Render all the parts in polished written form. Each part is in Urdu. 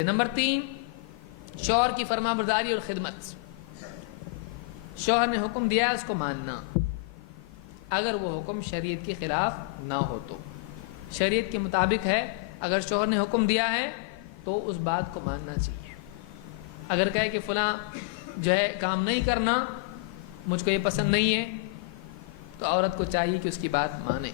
نمبر 3، شوہر کی فرما برداری اور خدمت۔ شوہر نے حکم دیا ہے اس کو ماننا، اگر وہ حکم شریعت کے خلاف نہ ہو تو۔ شریعت کے مطابق ہے، اگر شوہر نے حکم دیا ہے تو اس بات کو ماننا چاہیے۔ اگر کہے کہ فلاں جو ہے کام نہیں کرنا، مجھ کو یہ پسند نہیں ہے، تو عورت کو چاہیے کہ اس کی بات مانے۔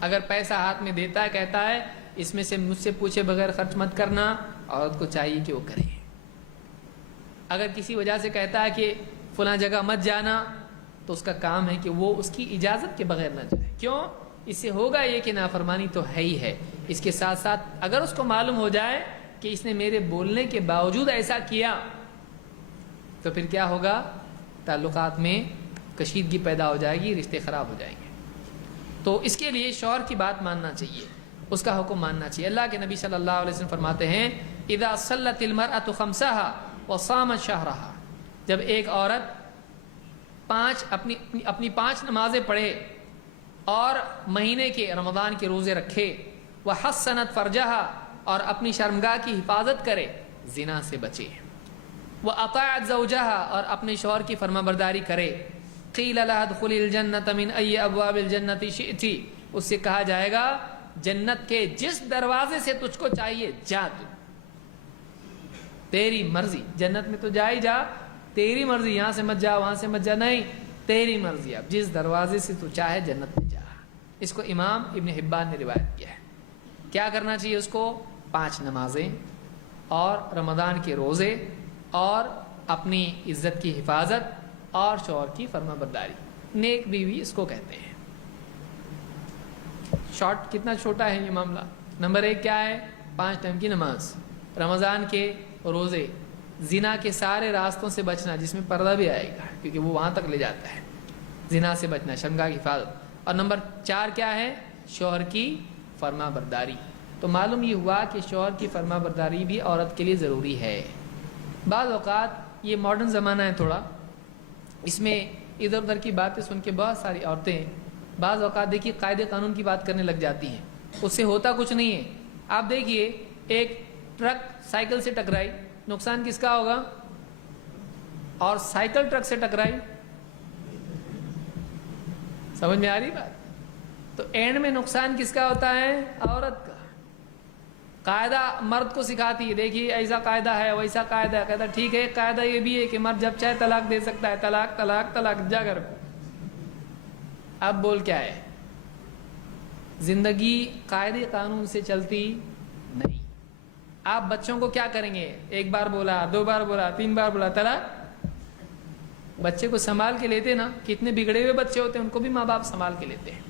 اگر پیسہ ہاتھ میں دیتا ہے، کہتا ہے اس میں سے مجھ سے پوچھے بغیر خرچ مت کرنا، عورت کو چاہیے کہ وہ کرے۔ اگر کسی وجہ سے کہتا ہے کہ فلاں جگہ مت جانا، تو اس کا کام ہے کہ وہ اس کی اجازت کے بغیر نہ جائے۔ کیوں؟ اس سے ہوگا یہ کہ نافرمانی تو ہے ہی ہے، اس کے ساتھ ساتھ اگر اس کو معلوم ہو جائے کہ اس نے میرے بولنے کے باوجود ایسا کیا، تو پھر کیا ہوگا؟ تعلقات میں کشیدگی پیدا ہو جائے گی، رشتے خراب ہو جائیں گے۔ تو اس کے لیے شوہر کی بات ماننا چاہیے، اس کا حکم ماننا چاہیے۔ اللہ کے نبی صلی اللہ علیہ وسلم فرماتے ہیں اذا صلت المرأة خمسها وصامت شهرها، جب ایک عورت اپنی پانچ نمازیں پڑھے اور مہینے کے رمضان کے روزے رکھے، وحسنت فرجها، اور اپنی شرمگاہ کی حفاظت کرے، زنا سے بچے، واطاعت زوجها، اور اپنے شوہر کی فرما برداری کرے، قیل لها ادخلی الجنة من ای ابواب الجنة شئتی، اس سے کہا جائے گا جنت کے جس دروازے سے تجھ کو چاہیے جا، تو تیری مرضی، جنت میں تو جا ہی جا، تیری مرضی، یہاں سے مت جا، وہاں سے مت جا، نہیں، تیری مرضی، اب جس دروازے سے تو چاہے جنت میں جا۔ اس کو امام ابن حبان نے روایت کیا ہے۔ کیا کرنا چاہیے اس کو؟ 5 نمازیں اور رمضان کے روزے اور اپنی عزت کی حفاظت اور شوہر کی فرما برداری، نیک بیوی اس کو کہتے ہیں۔ شارٹ کتنا چھوٹا ہے یہ معاملہ۔ نمبر 1 کیا ہے؟ 5 ٹائم کی نماز، رمضان کے روزے، زنا کے سارے راستوں سے بچنا جس میں پردہ بھی آئے گا، کیونکہ وہ وہاں تک لے جاتا ہے، زنا سے بچنا، شرمگاہ کی حفاظت۔ اور نمبر 4 کیا ہے؟ شوہر کی فرما برداری۔ تو معلوم یہ ہوا کہ شوہر کی فرما برداری بھی عورت کے لیے ضروری ہے۔ بعض اوقات یہ ماڈرن زمانہ ہے تھوڑا، اس میں ادھر ادھر کی باتیں سن کے بہت ساری عورتیں بعض اوقات دیکھیے قاعدے قانون کی بات کرنے لگ جاتی ہیں، اس سے ہوتا کچھ نہیں ہے۔ آپ دیکھیے ایک ٹرک سائیکل سے ٹکرائی، نقصان کس کا ہوگا؟ اور سائیکل ٹرک سے ٹکرائی، سمجھ میں آ رہی بات؟ تو اینڈ میں نقصان کس کا ہوتا ہے؟ عورت کا۔ قاعدہ مرد کو سکھاتی ہے، دیکھیے ایسا قاعدہ ہے، ویسا قاعدہ ہے، کہتا ٹھیک ہے، قاعدہ یہ بھی ہے کہ مرد جب چاہے طلاق دے سکتا ہے، طلاق طلاق طلاق، جا کر۔ اب بول کیا ہے؟ زندگی قاعدے قانون سے چلتی نہیں۔ آپ بچوں کو کیا کریں گے؟ 1 بار بولا، 2 بار بولا، 3 بار بولا، طلاق۔ بچے کو سنبھال کے لیتے نا، کتنے بگڑے ہوئے بچے ہوتے ہیں ان کو بھی ماں باپ سنبھال کے لیتے ہیں۔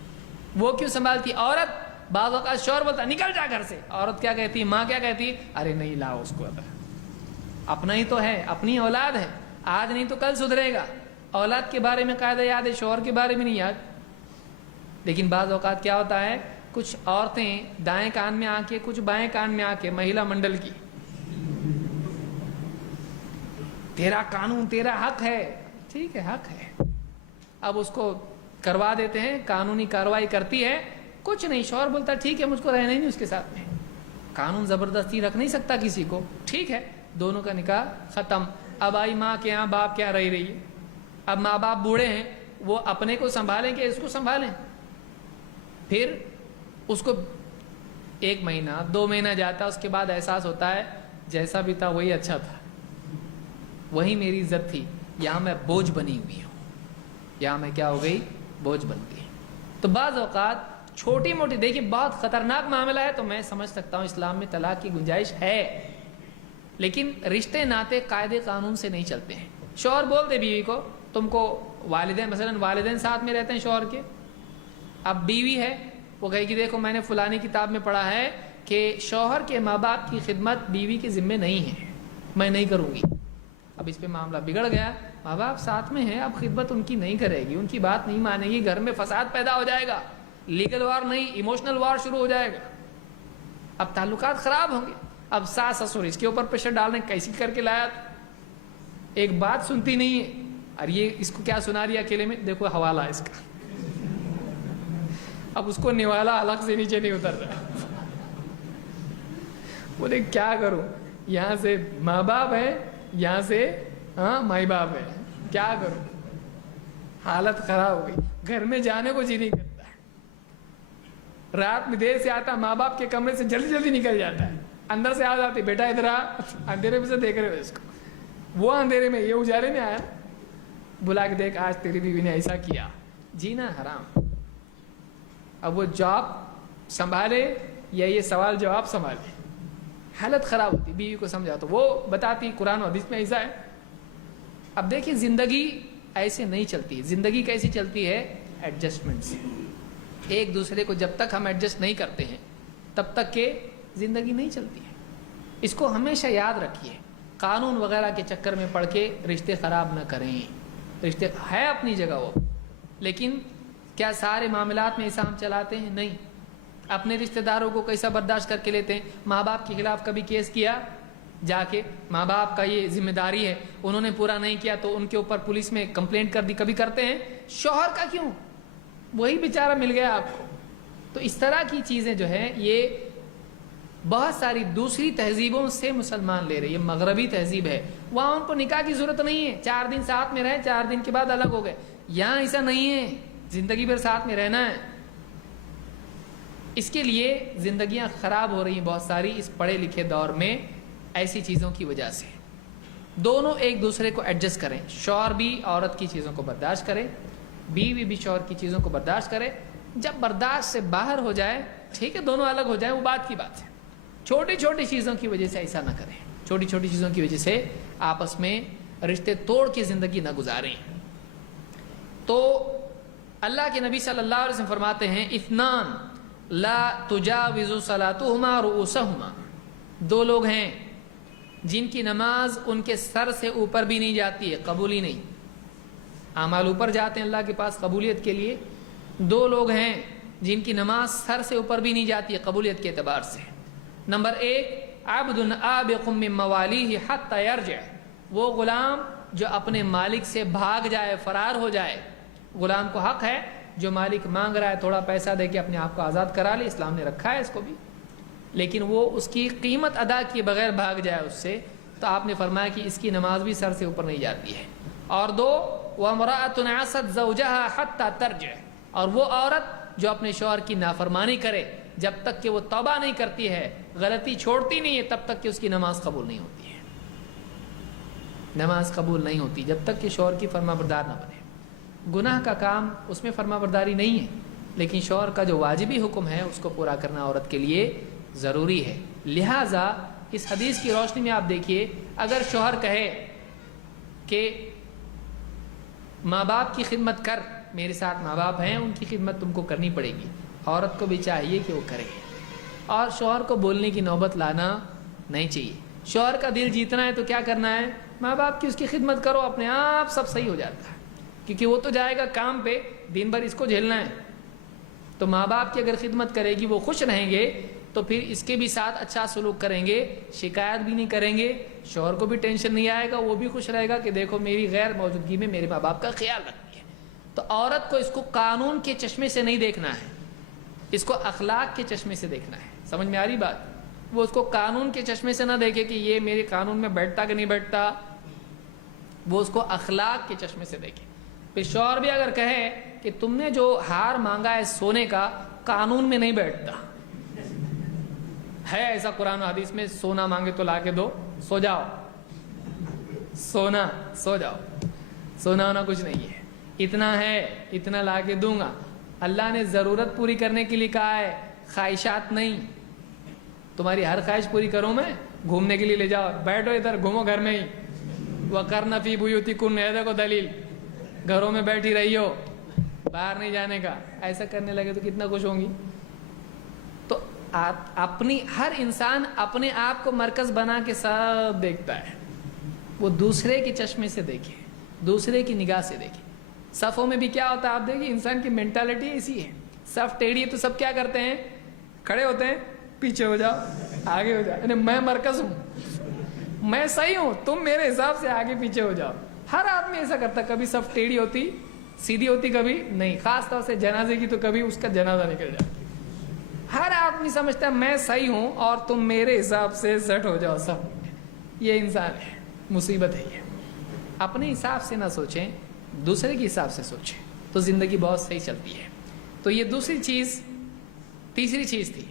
وہ کیوں سنبھالتی؟ عورت بعض اوقات شوہر بولتا نکل جا گھر سے، عورت کیا کہتی؟ ماں کیا کہتی؟ ارے نہیں لاؤ اس کو، اپنا ہی تو ہے، اپنی اولاد ہے، آج نہیں تو کل سدھرے گا۔ اولاد کے بارے میں قاعدہ یاد ہے، شوہر کے بارے میں نہیں یاد۔ لیکن بعض اوقات کیا ہوتا ہے، کچھ عورتیں دائیں کان میں آ کے، کچھ بائیں کان میں آ کے، مہیلا منڈل کی، تیرا قانون، تیرا حق ہے، ٹھیک ہے حق ہے، اب اس کو کروا دیتے ہیں، قانونی کارروائی کرتی ہے، کچھ نہیں، شوہر بولتا ٹھیک ہے مجھ کو رہنا ہی نہیں اس کے ساتھ میں، قانون زبردستی رکھ نہیں سکتا کسی کو، ٹھیک ہے، دونوں کا نکاح ختم۔ اب آئی ماں کے یہاں باپ کیا رہی ہے، اب ماں باپ بوڑھے ہیں، وہ اپنے کو سنبھالیں کہ اس کو سنبھالیں؟ پھر اس کو 1 مہینہ 2 مہینہ جاتا ہے، اس کے بعد احساس ہوتا ہے جیسا بھی تھا وہی اچھا تھا، وہی میری عزت تھی، یہاں میں بوجھ بنی ہوئی ہوں، یہاں میں کیا ہو گئی؟ بوجھ بن گئی۔ تو بعض اوقات چھوٹی موٹی، دیکھیے بہت خطرناک معاملہ ہے تو میں سمجھ سکتا ہوں اسلام میں طلاق کی گنجائش ہے، لیکن رشتے ناطے قاعدے قانون سے نہیں چلتے ہیں۔ شوہر بول دے بیوی کو، تم کو والدین، مثلا والدین ساتھ میں رہتے ہیں شوہر کے، اب بیوی ہے، وہ کہے کہ دیکھو میں نے فلانی کتاب میں پڑھا ہے کہ شوہر کے ماں باپ کی خدمت بیوی کے ذمہ نہیں ہے، میں نہیں کروں گی۔ اب اس پہ معاملہ بگڑ گیا، ماں باپ ساتھ میں ہیں، اب خدمت ان کی نہیں کرے گی، ان کی بات نہیں مانے گی، گھر میں فساد پیدا ہو جائے گا، لیگل وار نہیں ایموشنل وار شروع ہو جائے گا، اب تعلقات خراب ہوں گے۔ اب ساس سسر اس کے اوپر پریشر ڈالنے، کیسی کر کے لایا، ایک بات سنتی نہیں ہے، اور یہ اس کو کیا سنا رہی اکیلے میں، دیکھو حوالہ اس کا، اب اس کو نوالا الگ سے نیچے نہیں اتر رہا۔ بولے کیا کروں, یہاں سے ماں باپ ہے, یہاں سے مائی باپ ہے, کیا کروں, حالت خراب ہو گئی, گھر میں جانے کو جی نہیں کرتا ہے, رات میں دیر سے آتا, ماں باپ کے کمرے سے جلدی جلدی نکل جاتا ہے, اندر سے آ جاتی, بیٹا ادھر آ, اندھیرے میں سے دیکھ رہے ہو اس کو, وہ اندھیرے میں, یہ اجالے میں آیا, بلا کے دیکھ آج تیری بیوی نے ایسا کیا, جینا حرام. اب وہ جاب سنبھالے یا یہ سوال جواب سنبھالے, حالت خراب ہوتی. بیوی کو سمجھا تو وہ بتاتی قرآن و حدیث میں ایسا ہے. اب دیکھیں زندگی ایسے نہیں چلتی. زندگی کیسی چلتی ہے؟ ایڈجسٹمنٹ سے. ایک دوسرے کو جب تک ہم ایڈجسٹ نہیں کرتے ہیں تب تک کہ زندگی نہیں چلتی ہے. اس کو ہمیشہ یاد رکھیے. قانون وغیرہ کے چکر میں پڑھ کے رشتے خراب نہ کریں. رشتے ہے اپنی جگہ وہ, لیکن کیا سارے معاملات میں ایسا ہم چلاتے ہیں؟ نہیں. اپنے رشتہ داروں کو کیسا برداشت کر کے لیتے ہیں. ماں باپ کے خلاف کبھی کیس کیا جا کے, ماں باپ کا یہ ذمہ داری ہے, انہوں نے پورا نہیں کیا تو ان کے اوپر پولیس میں کمپلینٹ کر دی, کبھی کرتے ہیں. شوہر کا کیوں, وہی بیچارہ مل گیا آپ کو. تو اس طرح کی چیزیں جو ہیں یہ بہت ساری دوسری تہذیبوں سے مسلمان لے رہے. یہ مغربی تہذیب ہے, وہاں ان کو نکاح کی ضرورت نہیں ہے, 4 دن ساتھ میں رہے, 4 دن کے بعد الگ ہو گئے. یہاں ایسا نہیں ہے, زندگی بھر ساتھ میں رہنا ہے. اس کے لیے زندگیاں خراب ہو رہی ہیں بہت ساری اس پڑھے لکھے دور میں, ایسی چیزوں کی وجہ سے. دونوں ایک دوسرے کو ایڈجسٹ کریں. شوہر بھی عورت کی چیزوں کو برداشت کرے, بیوی بھی شوہر کی چیزوں کو برداشت کرے. جب برداشت سے باہر ہو جائے ٹھیک ہے, دونوں الگ ہو جائیں, وہ بات کی بات ہے. چھوٹی چھوٹی چیزوں کی وجہ سے ایسا نہ کریں. چھوٹی چھوٹی چیزوں کی وجہ سے آپس میں رشتے توڑ کے زندگی نہ گزاریں. تو اللہ کے نبی صلی اللہ علیہ وسلم فرماتے ہیں, اثنان لا تجاوز صلاتهما رؤوسهما. 2 لوگ ہیں جن کی نماز ان کے سر سے اوپر بھی نہیں جاتی ہے, قبول ہی نہیں. اعمال اوپر جاتے ہیں اللہ کے پاس قبولیت کے لیے. 2 لوگ ہیں جن کی نماز سر سے اوپر بھی نہیں جاتی ہے قبولیت کے اعتبار سے. نمبر 1, عبد آبق من موالیہ حتی یرجع. وہ غلام جو اپنے مالک سے بھاگ جائے, فرار ہو جائے. غلام کو حق ہے جو مالک مانگ رہا ہے تھوڑا پیسہ دے کے اپنے آپ کو آزاد کرا لے, اسلام نے رکھا ہے اس کو بھی, لیکن وہ اس کی قیمت ادا کیے بغیر بھاگ جائے اس سے, تو آپ نے فرمایا کہ اس کی نماز بھی سر سے اوپر نہیں جاتی ہے. اور 2, وامرأۃ عصت زوجہا حتی ترجع. اور وہ عورت جو اپنے شوہر کی نافرمانی کرے جب تک کہ وہ توبہ نہیں کرتی ہے, غلطی چھوڑتی نہیں ہے, تب تک کہ اس کی نماز قبول نہیں ہوتی ہے. نماز قبول نہیں ہوتی جب تک کہ شوہر کی فرما بردار نہ بنے. گناہ کا کام اس میں فرما برداری نہیں ہے, لیکن شوہر کا جو واجبی حکم ہے اس کو پورا کرنا عورت کے لیے ضروری ہے. لہٰذا اس حدیث کی روشنی میں آپ دیکھیے, اگر شوہر کہے کہ ماں باپ کی خدمت کر, میرے ساتھ ماں باپ ہیں ان کی خدمت تم کو کرنی پڑے گی, عورت کو بھی چاہیے کہ وہ کرے. اور شوہر کو بولنے کی نوبت لانا نہیں چاہیے. شوہر کا دل جیتنا ہے تو کیا کرنا ہے, ماں باپ کی اس کی خدمت کرو, اپنے آپ سب صحیح ہو جاتا ہے. کیونکہ وہ تو جائے گا کام پہ, دن بھر اس کو جھیلنا ہے. تو ماں باپ کی اگر خدمت کرے گی, وہ خوش رہیں گے, تو پھر اس کے بھی ساتھ اچھا سلوک کریں گے, شکایت بھی نہیں کریں گے, شوہر کو بھی ٹینشن نہیں آئے گا, وہ بھی خوش رہے گا کہ دیکھو میری غیر موجودگی میں میرے ماں باپ کا خیال رکھتی ہے. تو عورت کو اس کو قانون کے چشمے سے نہیں دیکھنا ہے, اس کو اخلاق کے چشمے سے دیکھنا ہے. سمجھ میں آ رہی بات؟ وہ اس کو قانون کے چشمے سے نہ دیکھے کہ یہ میرے قانون میں بیٹھتا کہ نہیں بیٹھتا, وہ اس کو اخلاق کے چشمے سے دیکھے. پھر شوہر بھی اگر کہے کہ تم نے جو ہار مانگا ہے سونے کا قانون میں نہیں بیٹھتا ہے, ایسا قرآن و حدیث میں سونا مانگے تو لا کے دو, سو جاؤ, سونا سو جاؤ, سونا ہونا کچھ نہیں ہے, اتنا ہے اتنا لا کے دوں گا. اللہ نے ضرورت پوری کرنے کے لیے کہا ہے, خواہشات نہیں. تمہاری ہر خواہش پوری کروں میں, گھومنے کے لیے لے جاؤ, بیٹھو ادھر گھومو گھر میں ہی, وَقَرْنَ فِي بُيُوتِكُنَّ, کو دلیل, گھروں میں بیٹھی رہی ہو, باہر نہیں جانے کا. ایسا کرنے لگے تو کتنا خوش ہوں گی. تو اپنی ہر انسان اپنے آپ کو مرکز بنا کے سب دیکھتا ہے, وہ دوسرے کے چشمے سے دیکھے, دوسرے کی نگاہ سے دیکھے. صفوں میں بھی کیا ہوتا ہے آپ دیکھیے, انسان کی مینٹالٹی ایسی ہے, صف ٹیڑھی ہے تو سب کیا کرتے ہیں, کھڑے ہوتے ہیں, پیچھے ہو جاؤ, آگے ہو جاؤ, یعنی میں مرکز ہوں, میں صحیح ہوں, تم میرے حساب سے آگے پیچھے ہو جاؤ. ہر آدمی ایسا کرتا, کبھی صف ٹیڑھی ہوتی سیدھی ہوتی, کبھی نہیں. خاص طور سے جنازے کی تو کبھی اس کا جنازہ نکل جاتا, ہر آدمی سمجھتا ہے میں صحیح ہوں اور تم میرے حساب سے سیٹ ہو جاؤ سب. یہ انسان ہے, مصیبت ہے یہ. اپنے حساب سے نہ سوچیں, دوسرے کے حساب سے سوچیں تو زندگی بہت صحیح چلتی ہے. تو یہ دوسری چیز. تیسری چیز تھی